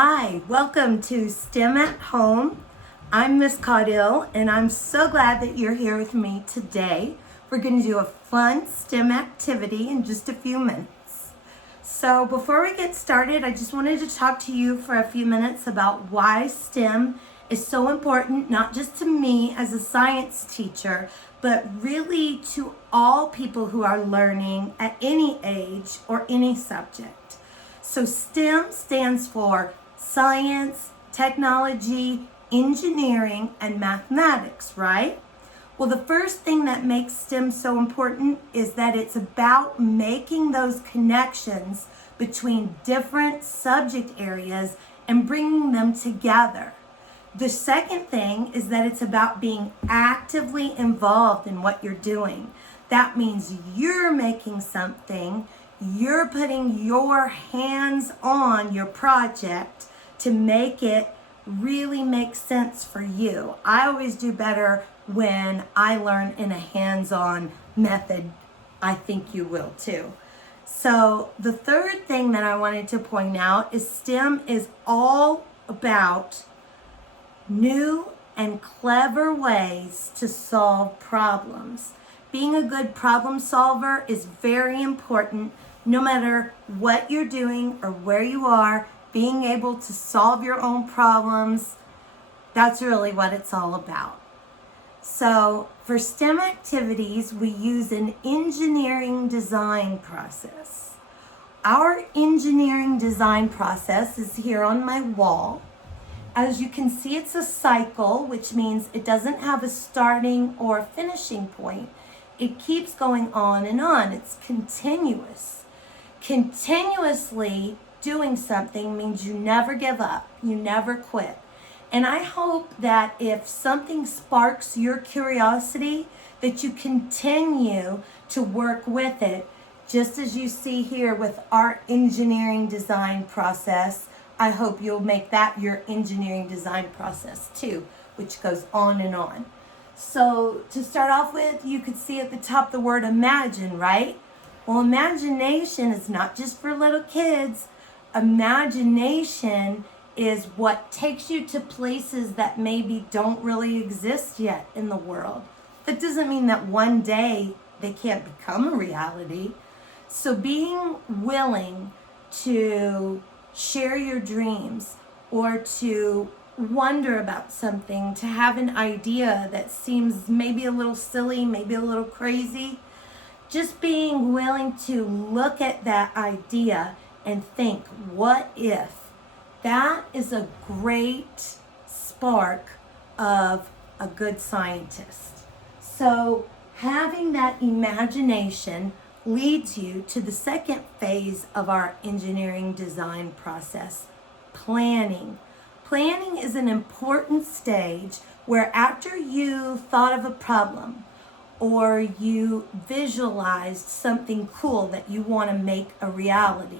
Hi, welcome to STEM at Home. I'm Miss Caudill, and I'm so glad that you're here with me today. We're going to do a fun STEM activity in just a few minutes. So before we get started, I just wanted to talk to you for a few minutes about why STEM is so important, not just to me as a science teacher, but really to all people who are learning at any age or any subject. So STEM stands for science, technology, engineering, and mathematics, right? Well, the first thing that makes STEM so important is that it's about making those connections between different subject areas and bringing them together. The second thing is that it's about being actively involved in what you're doing. That means you're making something, you're putting your hands on your project to make it really make sense for you. I always do better when I learn in a hands-on method. I think you will too. So the third thing that I wanted to point out is STEM is all about new and clever ways to solve problems. Being a good problem solver is very important. No matter what you're doing or where you are, being able to solve your own problems, that's really what it's all about. So for STEM activities, we use an engineering design process. Our engineering design process is here on my wall. As you can see, it's a cycle, which means it doesn't have a starting or a finishing point. It keeps going on and on. It's continuous. Continuously doing something means you never give up, you never quit. And I hope that if something sparks your curiosity, that you continue to work with it, just as you see here with our engineering design process. I hope you'll make that your engineering design process too, which goes on and on. So to start off with, you could see at the top the word imagine, right? Well, imagination is not just for little kids. Imagination is what takes you to places that maybe don't really exist yet in the world. That doesn't mean that one day they can't become a reality. So being willing to share your dreams or to wonder about something, to have an idea that seems maybe a little silly, maybe a little crazy, just being willing to look at that idea and think, what if? That is a great spark of a good scientist. So having that imagination leads you to the second phase of our engineering design process, planning. Planning is an important stage where after you thought of a problem or you visualized something cool that you want to make a reality,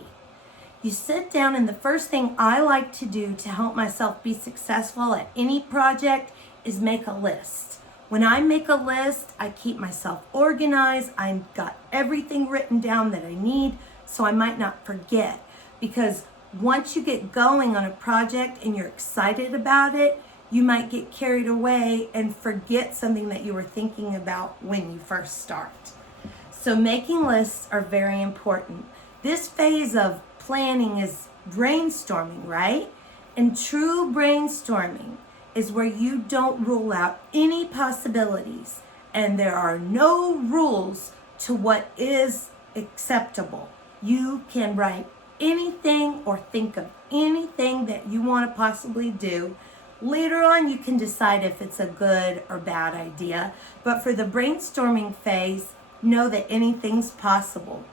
you sit down, and the first thing I like to do to help myself be successful at any project is make a list. When I make a list, I keep myself organized. I've got everything written down that I need so I might not forget. Because once you get going on a project and you're excited about it, you might get carried away and forget something that you were thinking about when you first start. So making lists are very important. This phase of planning is brainstorming, right? And true brainstorming is where you don't rule out any possibilities and there are no rules to what is acceptable. You can write anything or think of anything that you want to possibly do. Later on, you can decide if it's a good or bad idea. But for the brainstorming phase, know that anything's possible.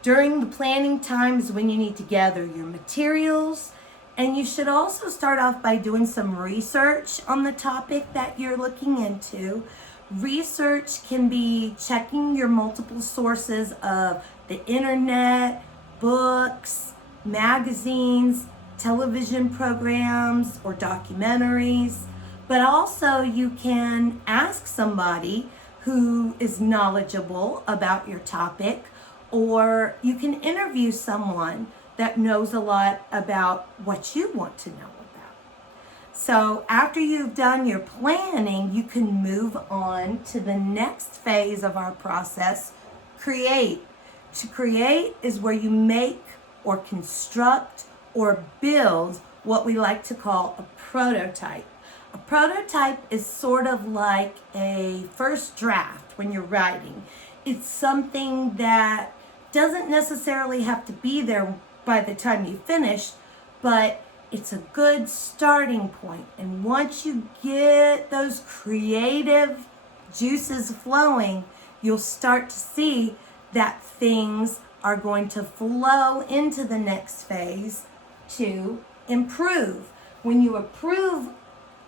During the planning time is when you need to gather your materials, and you should also start off by doing some research on the topic that you're looking into. Research can be checking your multiple sources of the internet, books, magazines, television programs, or documentaries. But also you can ask somebody who is knowledgeable about your topic, or you can interview someone that knows a lot about what you want to know about. So after you've done your planning, you can move on to the next phase of our process, create. To create is where you make or construct or build what we like to call a prototype. A prototype is sort of like a first draft when you're writing. It's something that doesn't necessarily have to be there by the time you finish, but it's a good starting point. And once you get those creative juices flowing, you'll start to see that things are going to flow into the next phase to improve. When you approve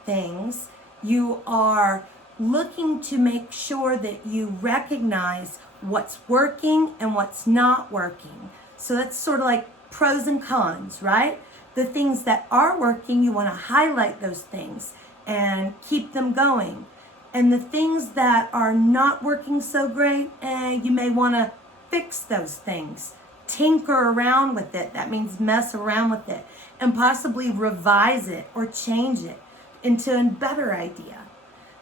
things, you are looking to make sure that you recognize what's working and what's not working. So that's sort of like pros and cons, right? The things that are working, you want to highlight those things and keep them going. And the things that are not working so great, you may want to fix those things. Tinker around with it. That means mess around with it and possibly revise it or change it into a better idea.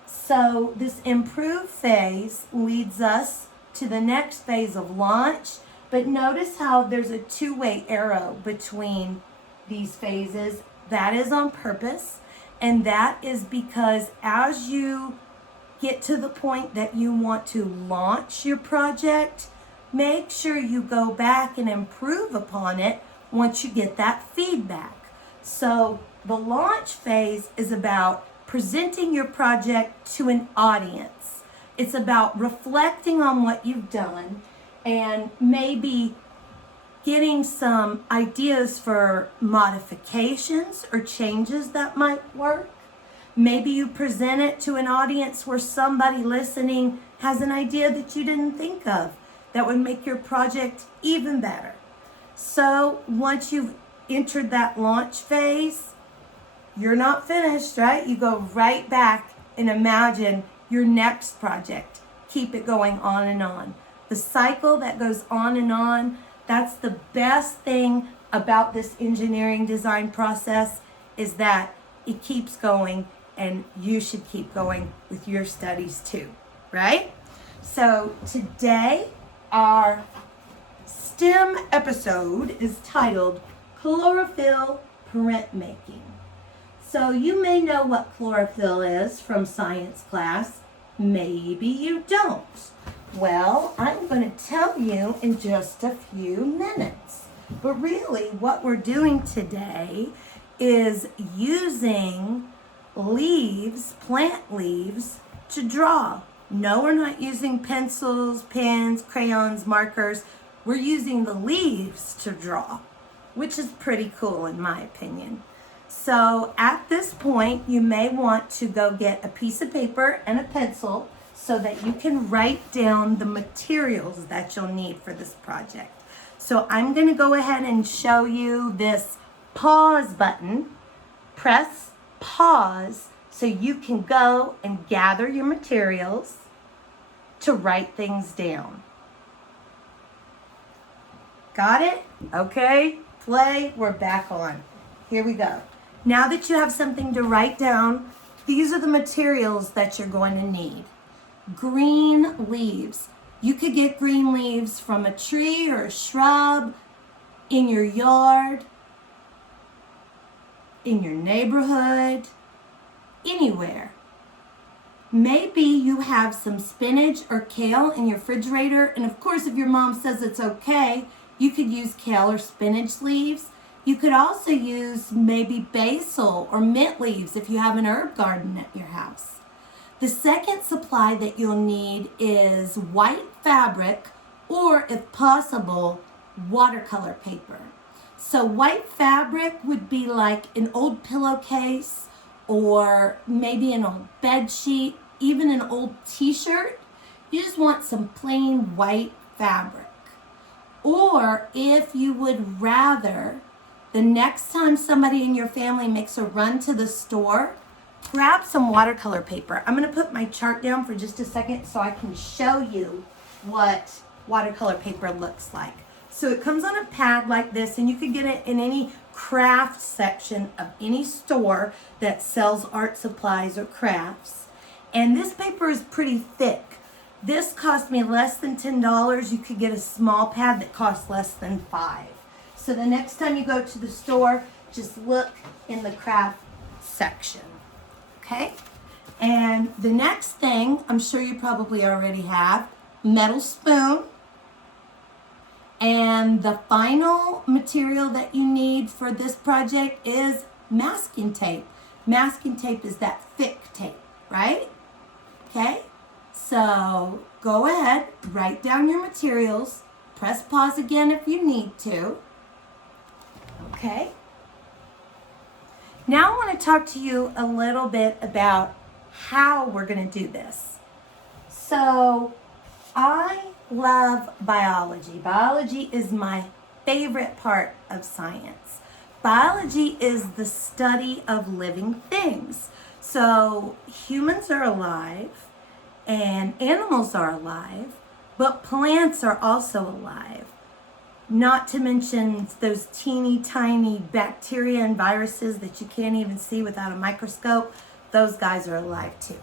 So this improve phase leads us to the next phase of launch. But notice how there's a two-way arrow between these phases. That is on purpose. And that is because as you get to the point that you want to launch your project, make sure you go back and improve upon it once you get that feedback. So the launch phase is about presenting your project to an audience. It's about reflecting on what you've done and maybe getting some ideas for modifications or changes that might work. Maybe you present it to an audience where somebody listening has an idea that you didn't think of that would make your project even better. So once you've entered that launch phase, you're not finished, right? You go right back and imagine your next project. Keep it going on and on. The cycle that goes on and on, that's the best thing about this engineering design process, is that it keeps going, and you should keep going with your studies too, right? So today, our STEM episode is titled Chloraphyll Printmaking. So you may know what chlorophyll is from science class. Maybe you don't. Well, I'm going to tell you in just a few minutes. But really, what we're doing today is using leaves, plant leaves, to draw. No, we're not using pencils, pens, crayons, markers. We're using the leaves to draw, which is pretty cool in my opinion. So at this point, you may want to go get a piece of paper and a pencil so that you can write down the materials that you'll need for this project. So I'm going to go ahead and show you this pause button. Press pause so you can go and gather your materials to write things down. Got it? Okay, play, we're back on. Here we go. Now that you have something to write down, these are the materials that you're going to need. Green leaves. You could get green leaves from a tree or a shrub, in your yard, in your neighborhood, anywhere. Maybe you have some spinach or kale in your refrigerator, and of course if your mom says it's okay, you could use kale or spinach leaves. You could also use maybe basil or mint leaves if you have an herb garden at your house. The second supply that you'll need is white fabric, or if possible, watercolor paper. So white fabric would be like an old pillowcase, or maybe an old bed sheet, even an old t-shirt. You just want some plain white fabric. Or if you would rather, the next time somebody in your family makes a run to the store, grab some watercolor paper. I'm going to put my chart down for just a second so I can show you what watercolor paper looks like. So it comes on a pad like this, and you could get it in any craft section of any store that sells art supplies or crafts. And this paper is pretty thick. This cost me less than $10. You could get a small pad that costs less than $5. So the next time you go to the store, just look in the craft section. Okay? And the next thing, I'm sure you probably already have, metal spoon. And the final material that you need for this project is masking tape. Masking tape is that thick tape, right? Okay? So go ahead, write down your materials, press pause again if you need to. Okay? Now I want to talk to you a little bit about how we're going to do this. So I love biology. Biology is my favorite part of science. Biology is the study of living things. So humans are alive and animals are alive, but plants are also alive. Not to mention those teeny tiny bacteria and viruses that you can't even see without a microscope. Those guys are alive too.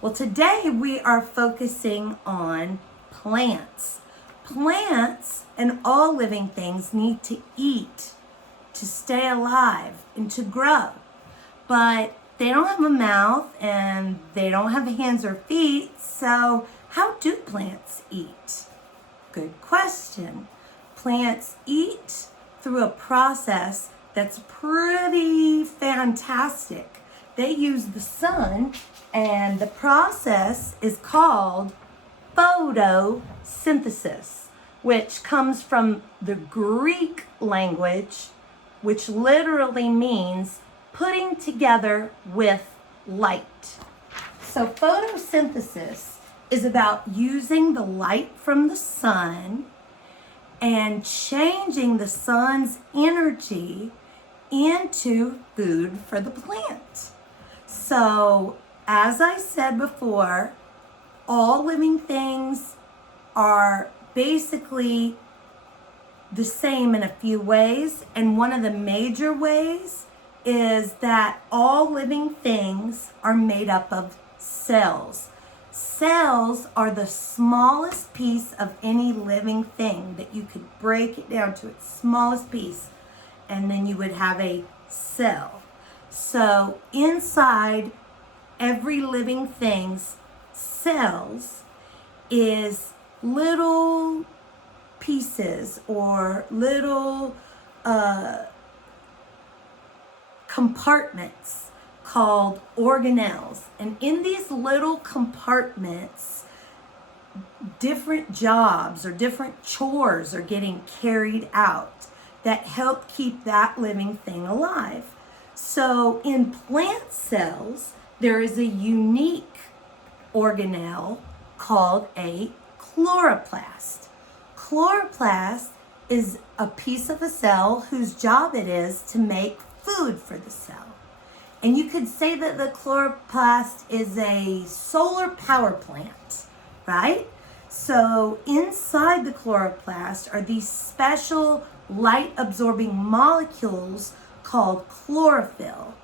Well, today we are focusing on plants. Plants and all living things need to eat to stay alive and to grow. But they don't have a mouth and they don't have hands or feet, so how do plants eat? Good question. Plants eat through a process that's pretty fantastic. They use the sun, and the process is called photosynthesis, which comes from the Greek language, which literally means putting together with light. So photosynthesis is about using the light from the sun and changing the sun's energy into food for the plant. So, as I said before, all living things are basically the same in a few ways, and one of the major ways is that all living things are made up of cells. Cells are the smallest piece of any living thing that you could break it down to its smallest piece, and then you would have a cell. So inside every living thing's cells is little pieces or little compartments called organelles. And in these little compartments, different jobs or different chores are getting carried out that help keep that living thing alive. So in plant cells, there is a unique organelle called a chloroplast. Chloroplast is a piece of a cell whose job it is to make food for the cell. And you could say that the chloroplast is a solar power plant, right? So inside the chloroplast are these special light-absorbing molecules called chlorophyll.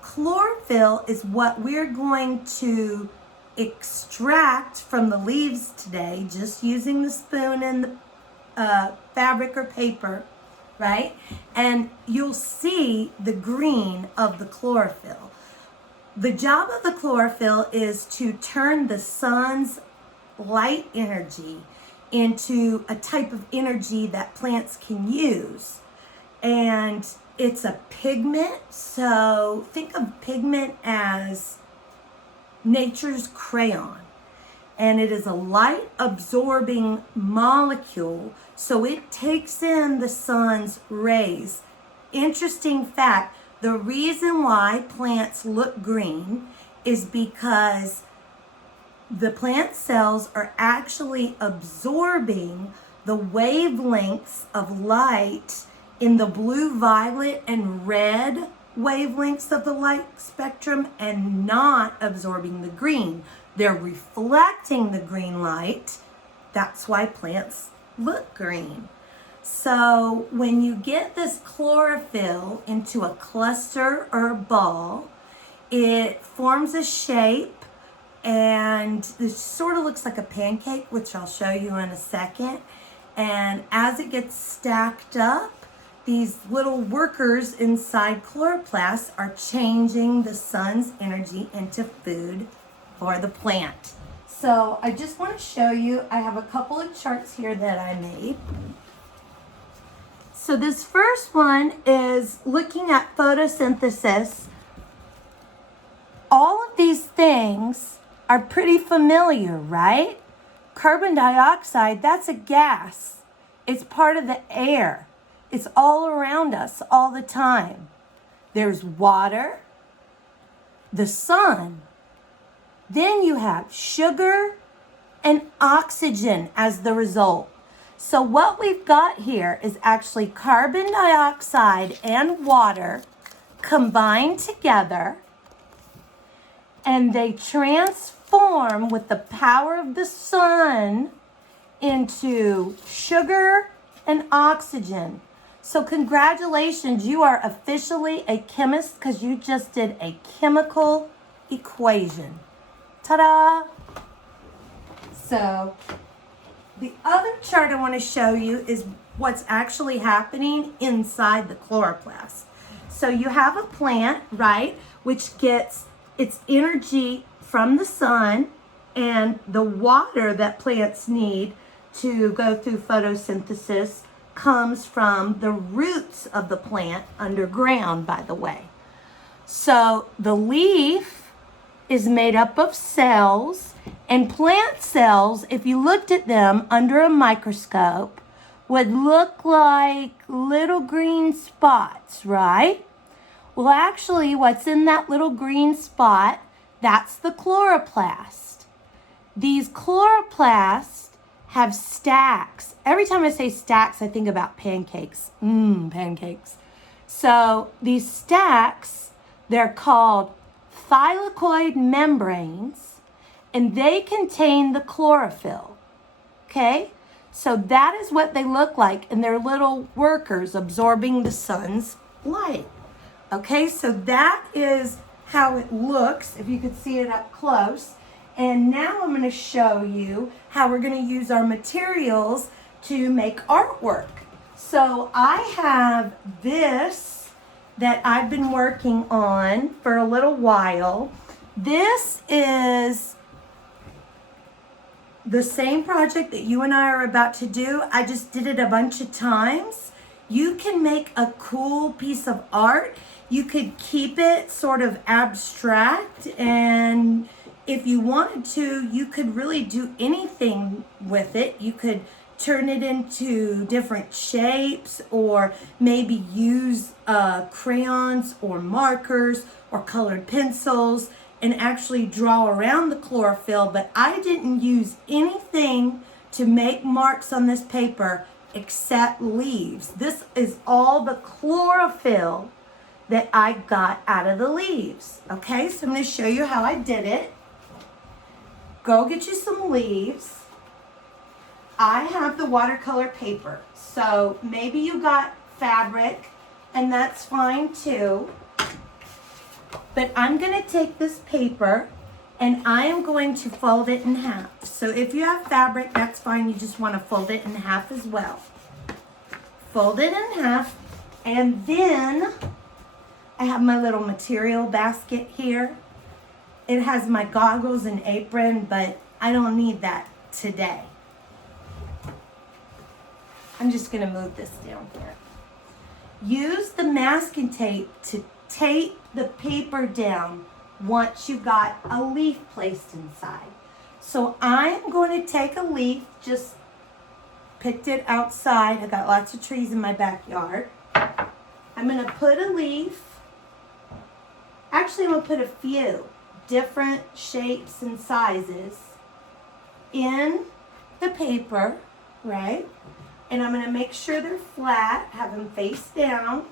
Chlorophyll is what we're going to extract from the leaves today, just using the spoon and the fabric or paper, right? And you'll see the green of the chlorophyll. The job of the chlorophyll is to turn the sun's light energy into a type of energy that plants can use. And it's a pigment, so think of pigment as nature's crayon. And it is a light-absorbing molecule, so it takes in the sun's rays. Interesting fact, the reason why plants look green is because the plant cells are actually absorbing the wavelengths of light in the blue, violet, and red wavelengths of the light spectrum and not absorbing the green. They're reflecting the green light. That's why plants look green. So when you get this chlorophyll into a cluster or a ball, it forms a shape, and it sort of looks like a pancake, which I'll show you in a second. And as it gets stacked up, these little workers inside chloroplasts are changing the sun's energy into food for the plant. So I just want to show you, I have a couple of charts here that I made. So this first one is looking at photosynthesis. All of these things are pretty familiar, right? Carbon dioxide, that's a gas. It's part of the air. It's all around us all the time. There's water, the sun. Then you have sugar and oxygen as the result. So what we've got here is actually carbon dioxide and water combined together, and they transform with the power of the sun into sugar and oxygen. So congratulations, you are officially a chemist because you just did a chemical equation. Ta-da! So the other chart I want to show you is what's actually happening inside the chloroplast. So you have a plant, right, which gets its energy from the sun and the water that plants need to go through photosynthesis comes from the roots of the plant underground, by the way. So the leaf is made up of cells, and plant cells, if you looked at them under a microscope, would look like little green spots, right? Well, actually, what's in that little green spot, that's the chloroplast. These chloroplasts have stacks. Every time I say stacks, I think about pancakes. Pancakes. So these stacks, they're called thylakoid membranes, and they contain the chlorophyll. Okay? So that is what they look like, and they're little workers absorbing the sun's light. Okay, so that is how it looks, if you could see it up close. And now I'm going to show you how we're going to use our materials to make artwork. So I have this that I've been working on for a little while. This is the same project that you and I are about to do. I just did it a bunch of times. You can make a cool piece of art. You could keep it sort of abstract, and if you wanted to, you could really do anything with it. You could turn it into different shapes, or maybe use crayons or markers or colored pencils and actually draw around the chlorophyll. But I didn't use anything to make marks on this paper except leaves. This is all the chlorophyll that I got out of the leaves. Okay, so I'm going to show you how I did it. Go get you some leaves. I have the watercolor paper, so maybe you got fabric, and that's fine too. But I'm going to take this paper and I am going to fold it in half. So if you have fabric, that's fine. You just want to fold it in half as well. Fold it in half, and then I have my little material basket here. It has my goggles and apron, but I don't need that today. I'm just going to move this down here. Use the masking tape to tape the paper down once you got a leaf placed inside. So I'm going to take a leaf, just picked it outside. I got lots of trees in my backyard. I'm going to put a leaf. Actually, I'm going to put a few different shapes and sizes in the paper, right? And I'm going to make sure they're flat, have them face down.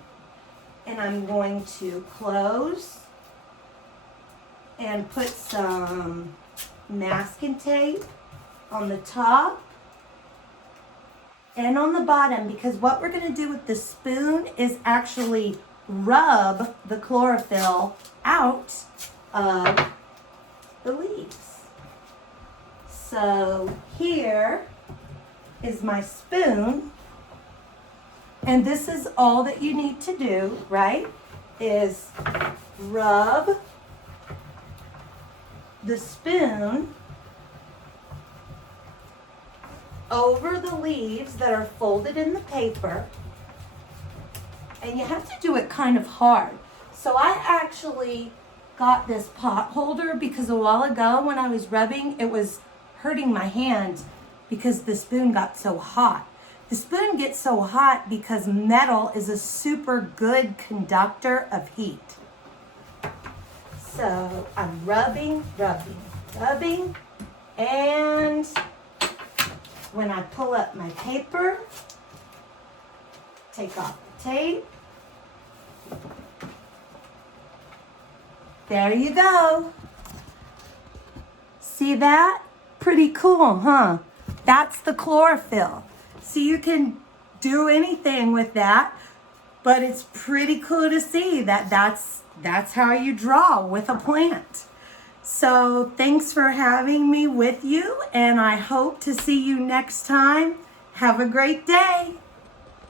And I'm going to close and put some masking tape on the top and on the bottom, because what we're going to do with the spoon is actually rub the chlorophyll out of the leaves. So here is my spoon, and this is all that you need to do, right? Is rub the spoon over the leaves that are folded in the paper, and you have to do it kind of hard. So I actually got this pot holder because a while ago when I was rubbing, it was hurting my hand because the spoon got so hot. The spoon gets so hot because metal is a super good conductor of heat. So I'm rubbing, and when I pull up my paper, take off the tape. There you go. See that? Pretty cool, huh? That's the chlorophyll. So you can do anything with that, but it's pretty cool to see that that's how you draw with a plant. So thanks for having me with you, and I hope to see you next time. Have a great day.